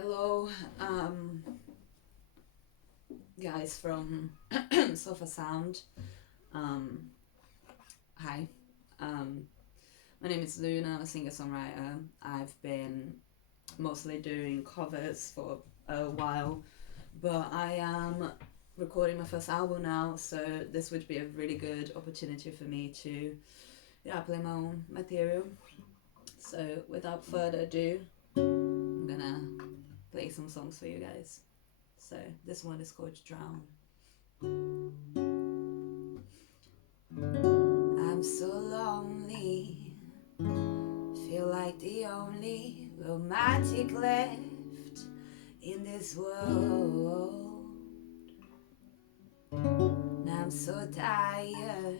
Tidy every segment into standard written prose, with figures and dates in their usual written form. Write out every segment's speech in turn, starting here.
Hello, guys from Sofar Sound. Um, Hi. Um, my name is Luna. I'm a singer-songwriter. I've been mostly doing covers for a while, but I am recording my first album now, so this would be a really good opportunity for me to play my own material. So without further ado, I'm gonna play some songs for you guys. So this one is called Drown. I'm so lonely, feel like the only romantic left in this world. And I'm so tired,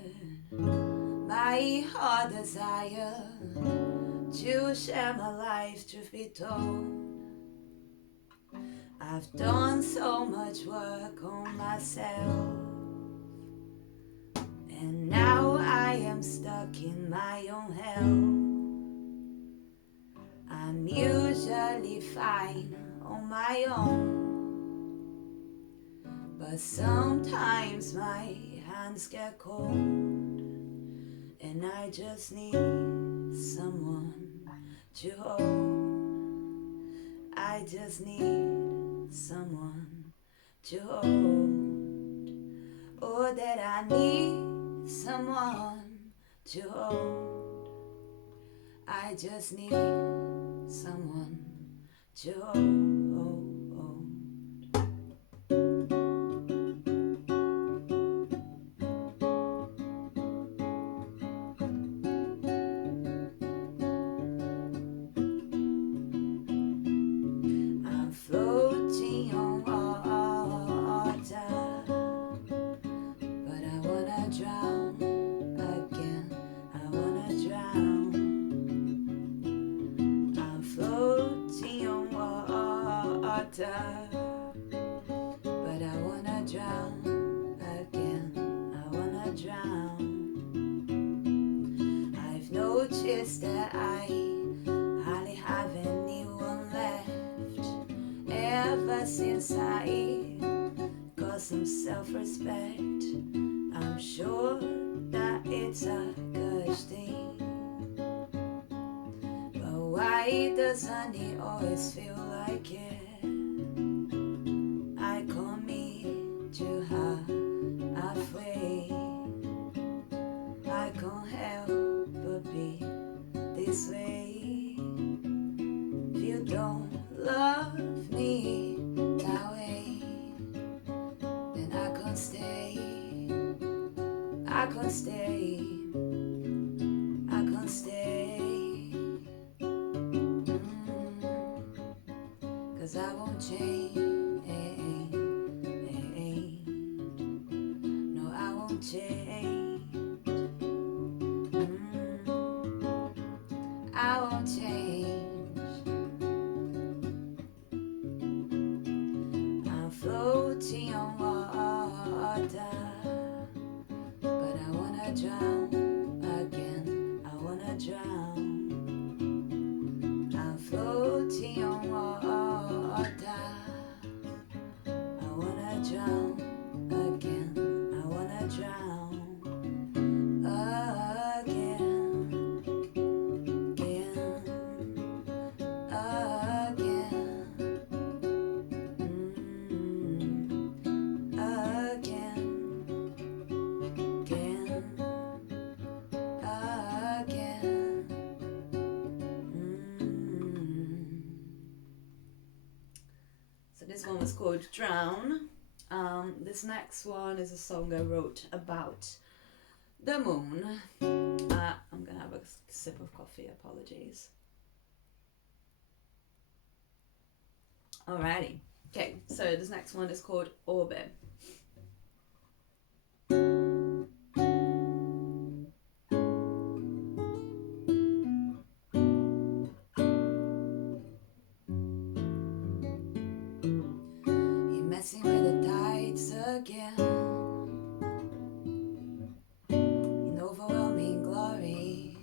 my heart desire to share my life, truth be told. I've done so much work on myself, and now I am stuck in my own hell. I'm usually fine on my own, but sometimes my hands get cold, and I just need someone to hold. I just need someone to hold. Oh, that I need someone to hold. I just need someone to hold. I'm floating on water, but I wanna drown again. I wanna drown. I'm floating on water, but I wanna drown again. I wanna drown. I've noticed that I hardly have anyone left. Ever since I got some self-respect, I'm sure that it's a good thing. But why doesn't it always feel like it? I commit to her halfway. I can't help but be this way. If you don't love me that way, then I can't stay. I can't stay. I can't stay. 'Cause I won't change. No, I won't change. I won't change. I'm floating on water, but I wanna drown again. I wanna drown. I'm floating on water. I wanna drown again. I wanna drown again, again, again, again. So this one was called Drown. This next one is a song I wrote about the moon. I'm gonna have a sip of coffee, apologies. Alrighty. Okay, so this next one is called Orbit. You're messing with the tides again, in overwhelming glory,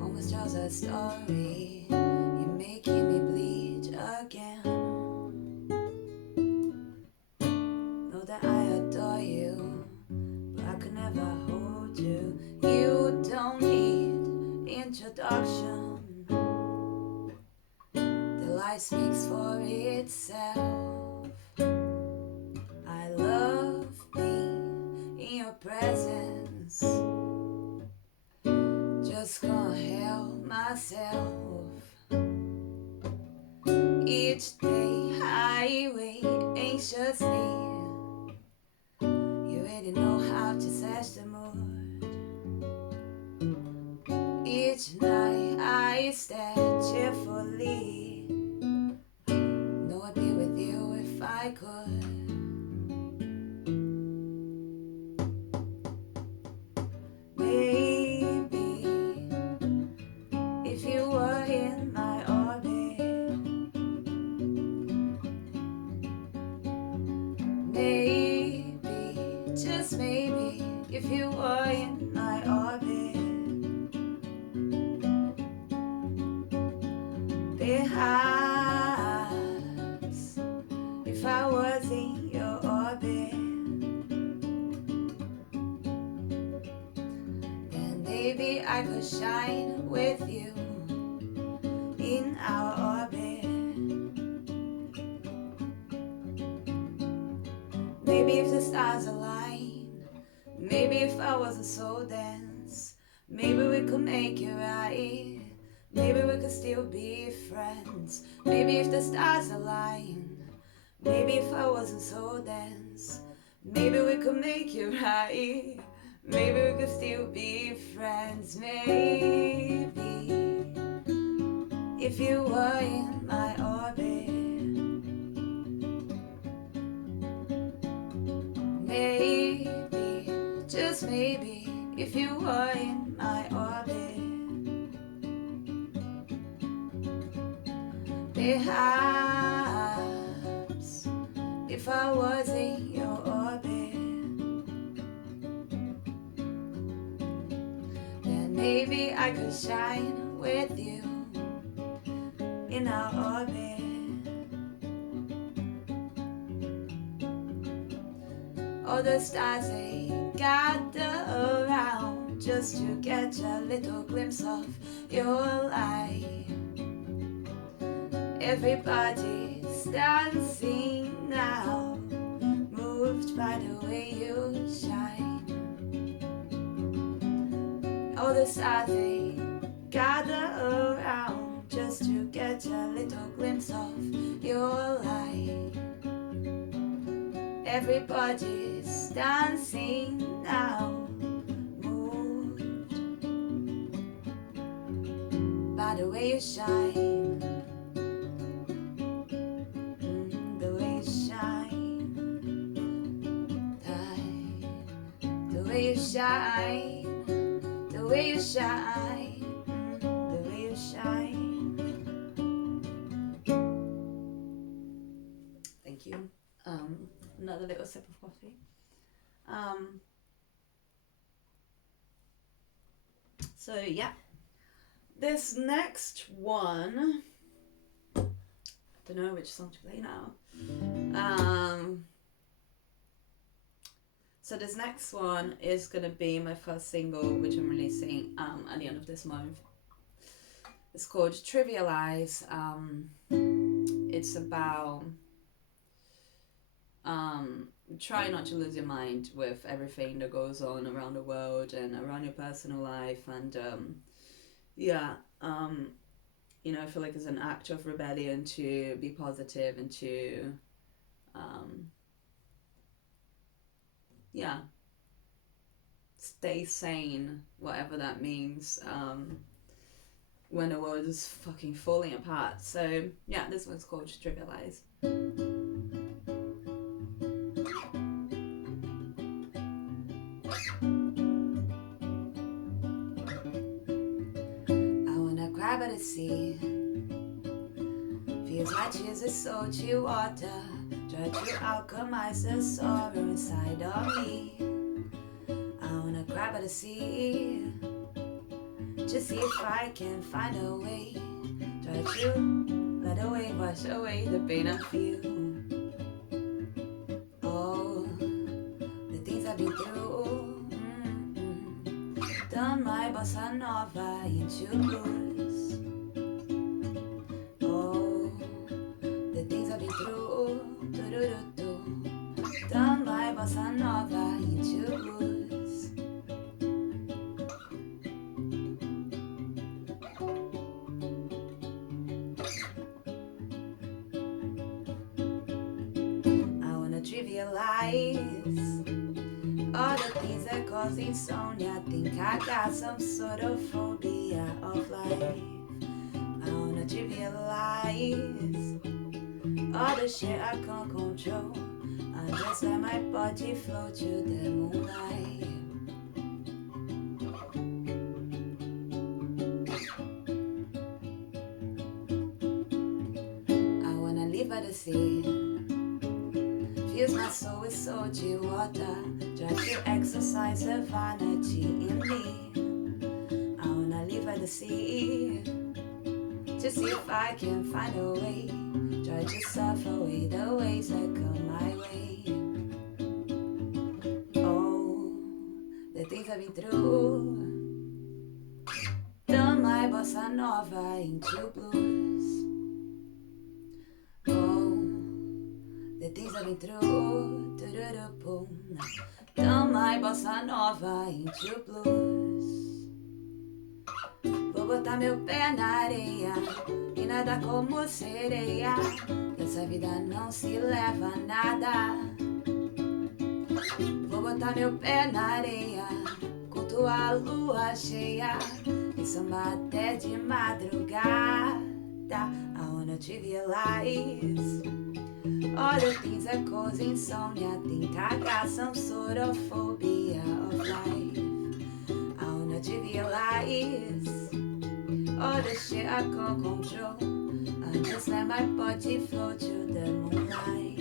almost tells a story. You're making me bleed again. life speaks for itself. I love being in your presence. Just gonna help myself. Each day I wait anxiously. You already know how to set the mood. Each night I stare cheerfully. Know I'd be with you if I could. Maybe if you were in my orbit. Maybe, just maybe, if you were in my orbit. Perhaps if I was in your orbit, then maybe I could shine with you in our orbit. Maybe if the stars align, maybe if I wasn't so dense, maybe we could make it right. Maybe we could still be friends. Maybe if the stars align, maybe if I wasn't so dense, maybe we could make it right. Maybe we could still be friends. Maybe if you were in my orbit. Maybe, just maybe, if you were in my orbit. Perhaps if I was in your orbit, then maybe I could shine with you in our orbit. All the stars they gather around just to get a little glimpse of your light. Everybody's dancing now, moved by the way you shine. All the stars they gather around just to get a little glimpse of your light. Everybody's dancing now, moved by the way you shine. The way you shine, the way you shine, the way you shine, the way you shine. Thank you. Another little sip of coffee. So yeah, this next one, I don't know which song to play now. So this next one is gonna be my first single, which I'm releasing at the end of this month. It's called Trivialize. It's about try not to lose your mind with everything that goes on around the world and around your personal life, and you know, I feel like it's an act of rebellion to be positive and to stay sane, whatever that means, when the world is fucking falling apart. So yeah, this one's called Trivialize. By the sea, feels my tears are salty water, try to alchemize the sorrow inside of me. I wanna cry by the sea, just see if I can find a way, try to let the wave wash away the pain I feel. Oh, the things I've been through, done my bossa nova into blues. realize all the things that cause insomnia. Think I got some sort of phobia of life. I wanna trivialize all the shit I can't control. I just let my body float through the moonlight. I wanna live by the sea, fills my soul with salty water. Try to exercise the vanity in me. I wanna live by the sea, to see if I can find a way. Try to surf away the waves that come my way. Oh, the things I've been through, turn my bossa nova into blues. Oh, the things I've been through, boom, turn my bossa nova into blues. Vou botar meu pé na areia e nada como sereia. Dessa vida não se leva nada. Vou botar meu pé na areia com tua lua cheia e samba até de madrugada. I wanna trivialize all the things that cause insomnia. Think I got some sort of phobia of life. I wanna trivialize all the shit I can't control. I just let my body float through the moonlight.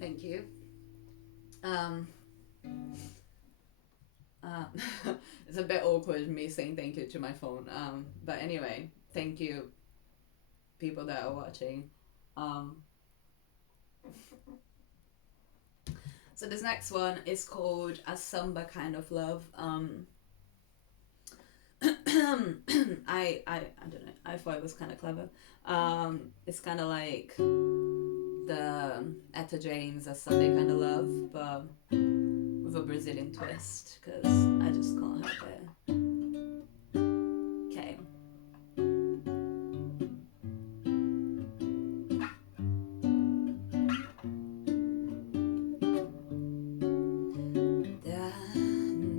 Thank you. It's a bit awkward me saying thank you to my phone. But anyway, thank you, people that are watching. So this next one is called A Samba Kind of Love. I don't know. I thought it was kind of clever. It's kind of like the Etta James A Sunday Kind of Love, but with a Brazilian twist, because I just can't help it. Okay.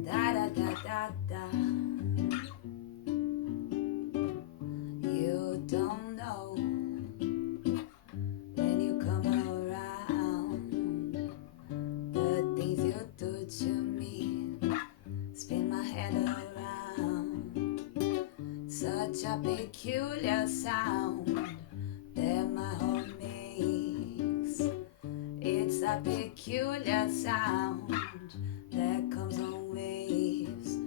Da da da da da. You don't know when you come around the things you do to me. Spin my head around. Such a peculiar sound that my heart makes. It's a peculiar sound that comes on waves.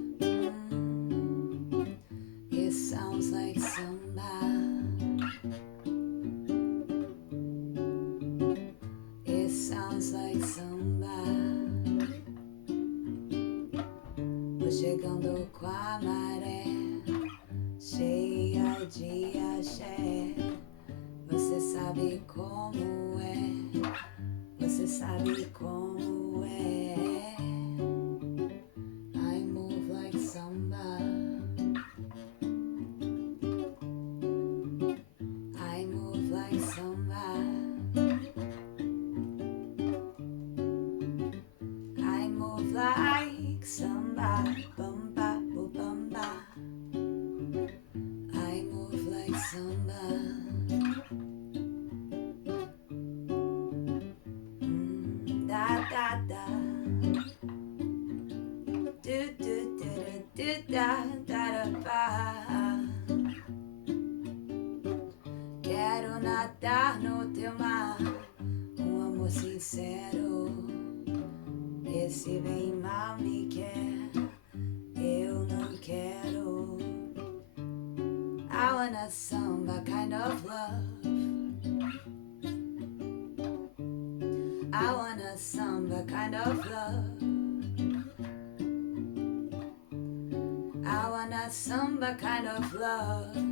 It sounds like samba. It sounds like samba. Vou chegando com a maré cheia de axé. Você sabe como é. Você sabe como é. I move like samba. I move like samba. I move like samba. Bamba, boo, bamba. I move like samba. Da da da. Do do do do da da da ba. Quero nadar no teu mar, amor sincero. Esse bem mal me quer, eu não quero. I want a samba kind of love. I want a samba kind of love. a samba kind of love. Do,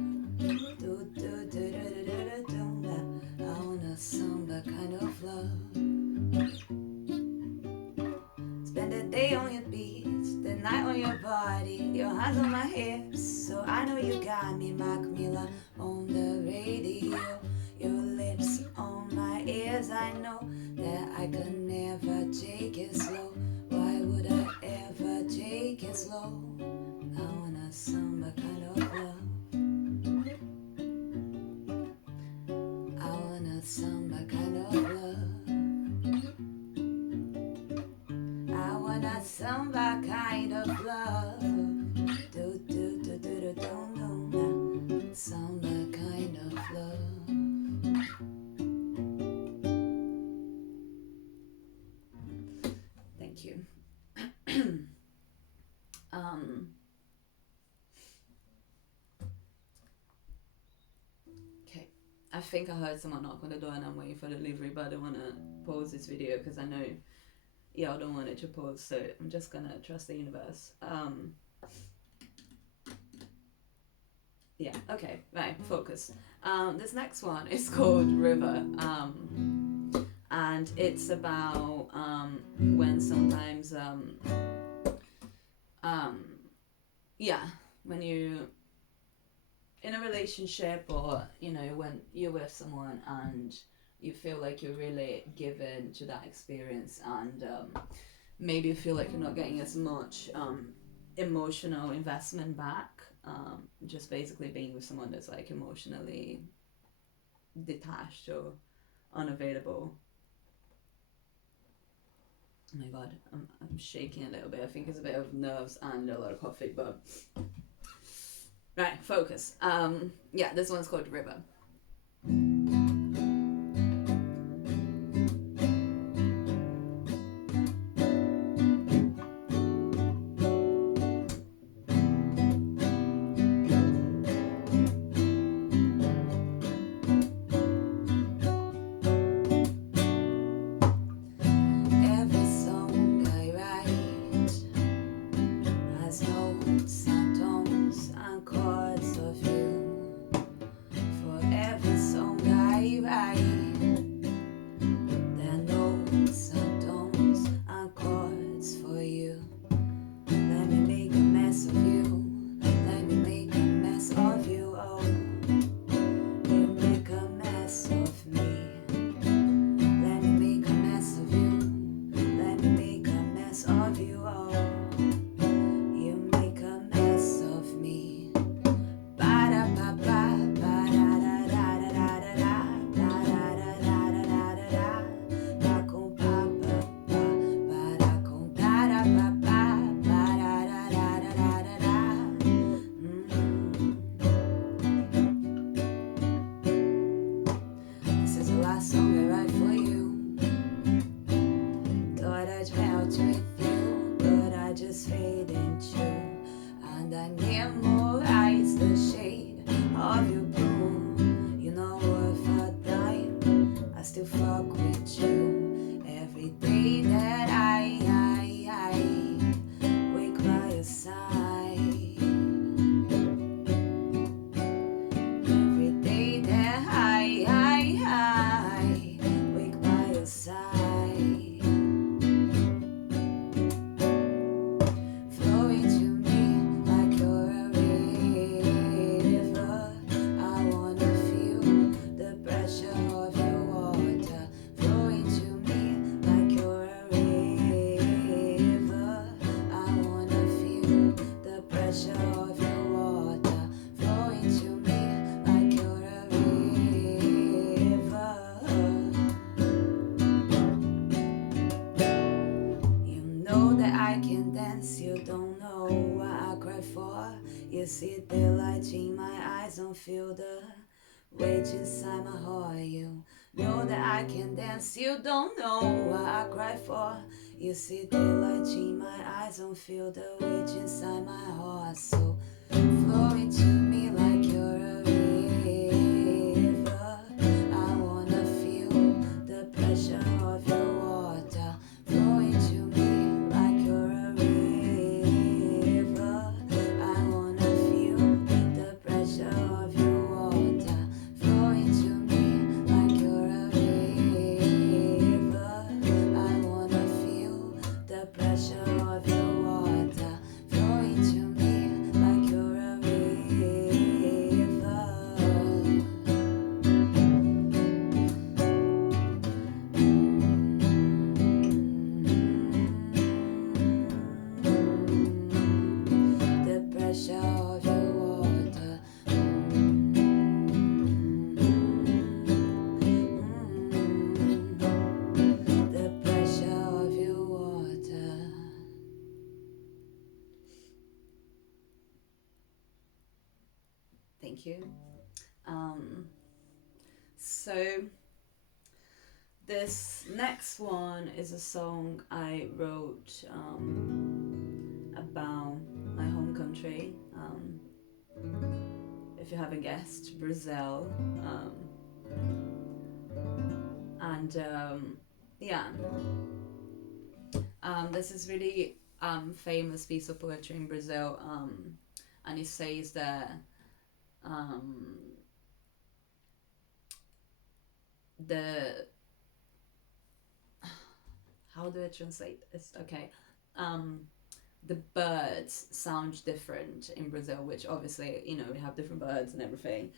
do, do, do, do, do, do, do. I want a samba kind of love. Spend the day on your beats, the night on your body, your hands on my hips. So I know you got me, Mac Miller on the radio. Your lips on my ears, I know that I could never take it slow. Why would I ever take it slow? I want a samba kind of love. I want a samba kind of love. I want a samba kind of love. Do do do do do do do. Samba kind of love. Thank you. Okay. I think I heard someone knock on the door and I'm waiting for delivery, but I don't want to pause this video because I know y'all don't want it to pause, so I'm just gonna trust the universe. Yeah, okay, right, focus. This next one is called River, and it's about when sometimes, yeah, when you in a relationship, or you know, when you're with someone and you feel like you're really given to that experience, and maybe you feel like you're not getting as much emotional investment back, just basically being with someone that's like emotionally detached or unavailable. Oh my god, I'm shaking a little bit. I think it's a bit of nerves and a lot of coffee, but right, focus. Yeah, this one's called River. You see the light in my eyes, don't feel the rage inside my heart. You know that I can dance, you don't know what I cry for. You see the light in my eyes, don't feel the rage inside my heart. So flow into me like you're a river. I wanna feel the pressure of your water. Flow into me like you're a river. I wanna feel Thank you. Um, so this next one is a song I wrote about my home country. If you haven't guessed, Brazil. And yeah, this is really famous piece of poetry in Brazil, and it says that um, the how do I translate this? Okay, um, the birds sound different in Brazil, which obviously we have different birds and everything.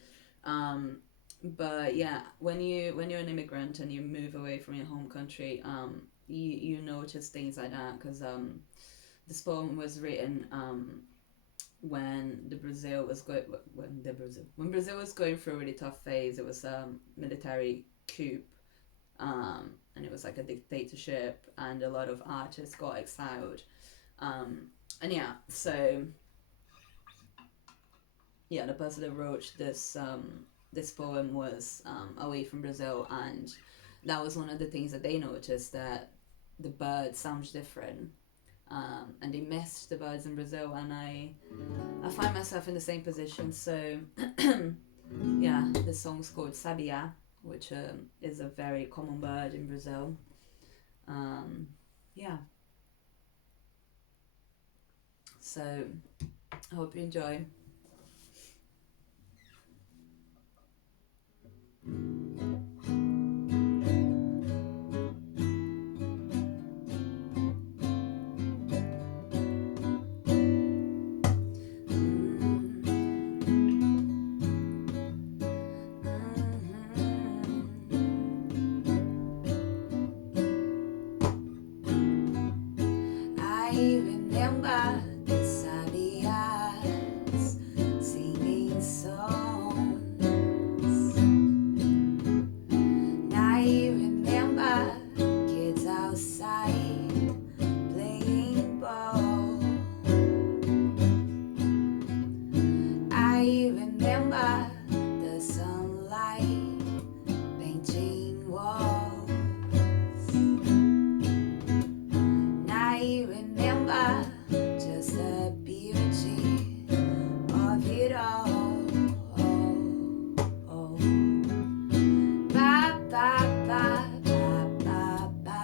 Um, but yeah, when you're an immigrant and you move away from your home country, you notice things like that because this poem was written when the Brazil was going when Brazil was going through a really tough phase. It was a military coup, and it was like a dictatorship, and a lot of artists got exiled. And yeah, so yeah, the person that wrote this poem was away from Brazil, and that was one of the things that they noticed, that the birds sound different, and they missed the birds in Brazil, and I find myself in the same position. So yeah, this song's called Sabia, which is a very common bird in Brazil. Yeah, so I hope you enjoy. I remember the sabias singing songs. I remember kids outside playing ball. I remember the sunlight painting walls. I remember just the beauty of it all. Ba, ba, ba, ba, ba, ba.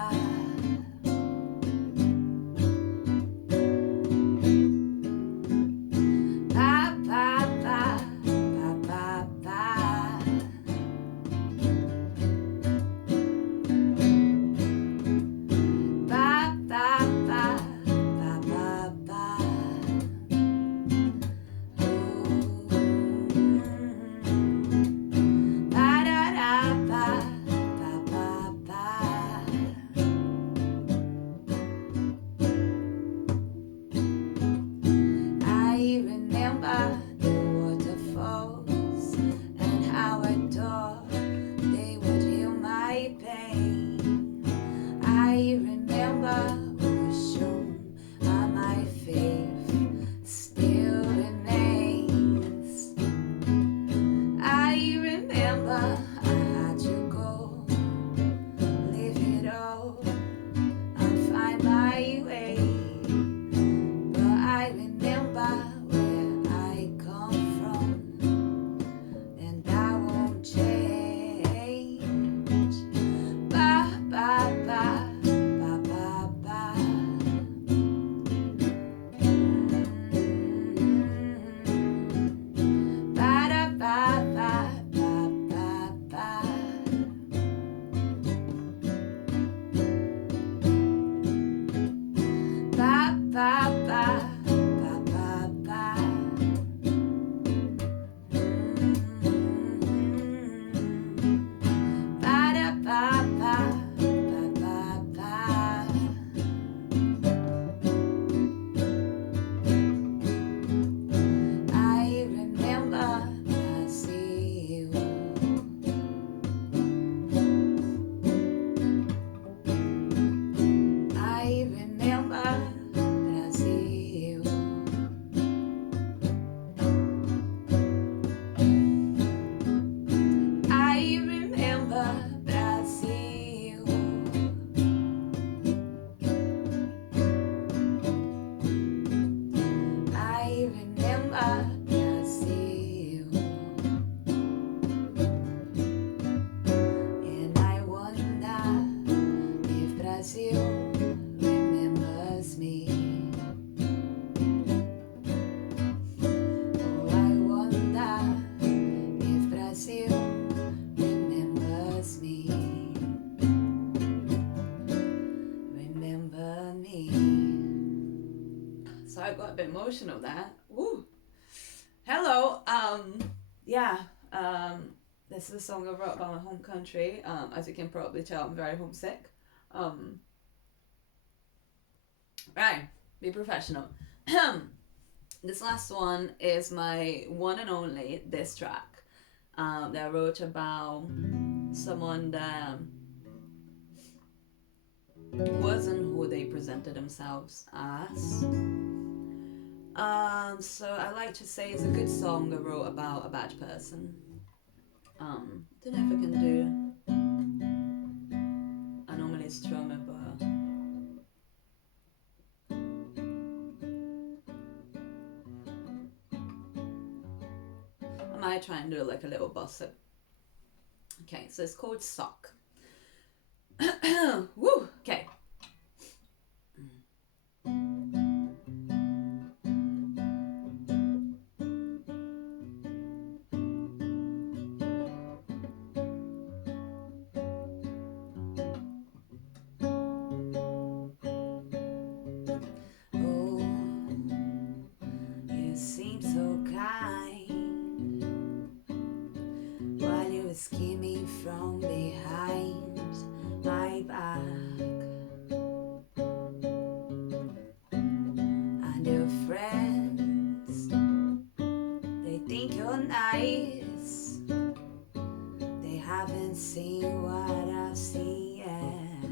Ba, ba, ba, ba, ba, ba. Ba, ba, ba, ba, ba, I got a bit emotional there. Woo. Hello. Yeah. This is a song I wrote about my home country. As you can probably tell, I'm very homesick. Um, right. Be professional. This last one is my one and only diss track. That I wrote about someone that wasn't who they presented themselves as. So I like to say it's a good song I wrote about a bad person. Don't know if I can do. I normally strum it, but I might try and do like a little bossa. Okay, so it's called Sock. Woo. Okay. Oh, you seem so kind while you were scheming from behind my back, and your friends, they think you're nice. They haven't seen what I've seen yet.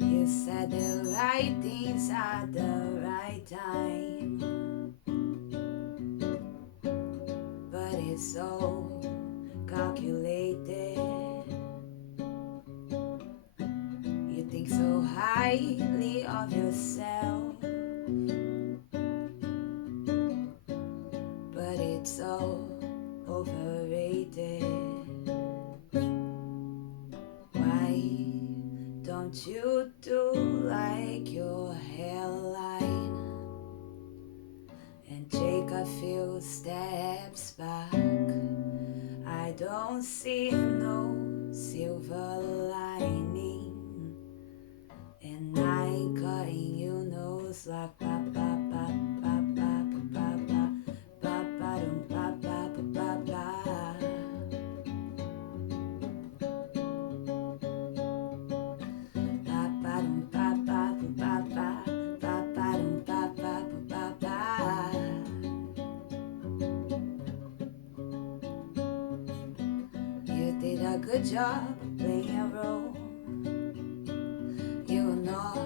You said the right things at the right time, but it's so calculated. You think so highly of yourself, but it's so overrated. Why don't you do like your hairline and take a few steps back? I don't see no silver lining, and I ain't cutting you no slack. Pa pa pa pa pa pa pa pa pa dum pa pa pa pa pa. Pa pa dum pa pa pa pa pa pa dum pa pa pa pa. You did a good job playing a role you're not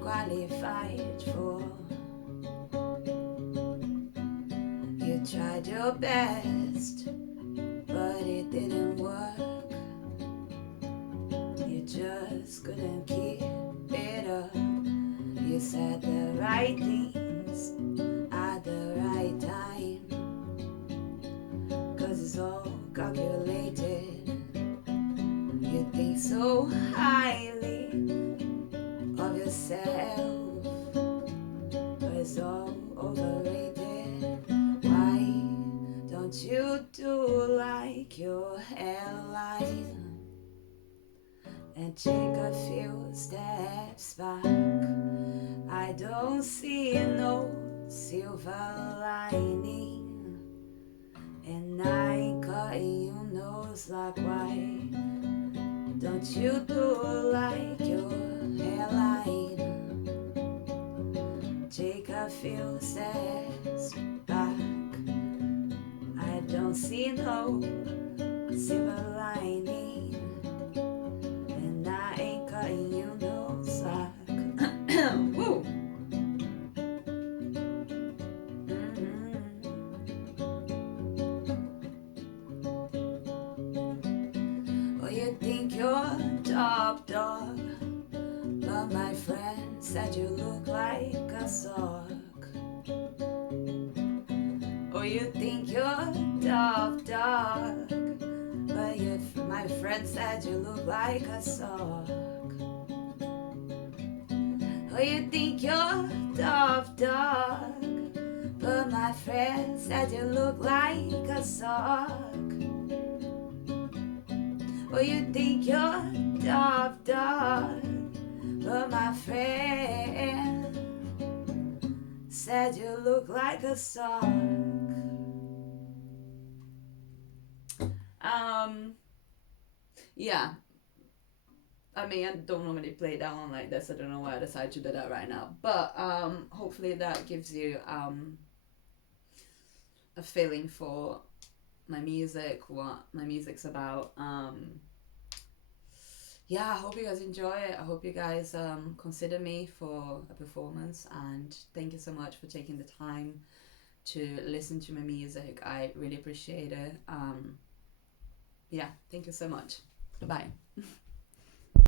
qualified for. You tried your best, but it didn't work. You just couldn't keep it up. You said the right things at the right time, 'cause it's all calculated. You think so highly of yourself, but it's all overrated. Why don't you do like your hairline and take a few steps back? I don't see no silver lining, and I ain't cutting you no slack. Why don't you do like your hairline? Take a few steps back. I don't see no silver lining, and I ain't cutting you no slack. Woo. Oh, you think you're top dog, but my friend said you look like a sock. Oh, you think you're top dog, but my friend said you look like a sock. Oh, you think you're top dog, but my friend said you look like a sock. Oh, you think you're top dog, but my friend said you look like a sock. Yeah, I mean, I don't normally play that one like this. I don't know why I decided to do that right now. But hopefully that gives you a feeling for my music, what my music's about. Yeah, I hope you guys enjoy it. I hope you guys consider me for a performance. And thank you so much for taking the time to listen to my music. I really appreciate it. Yeah, thank you so much. Bye.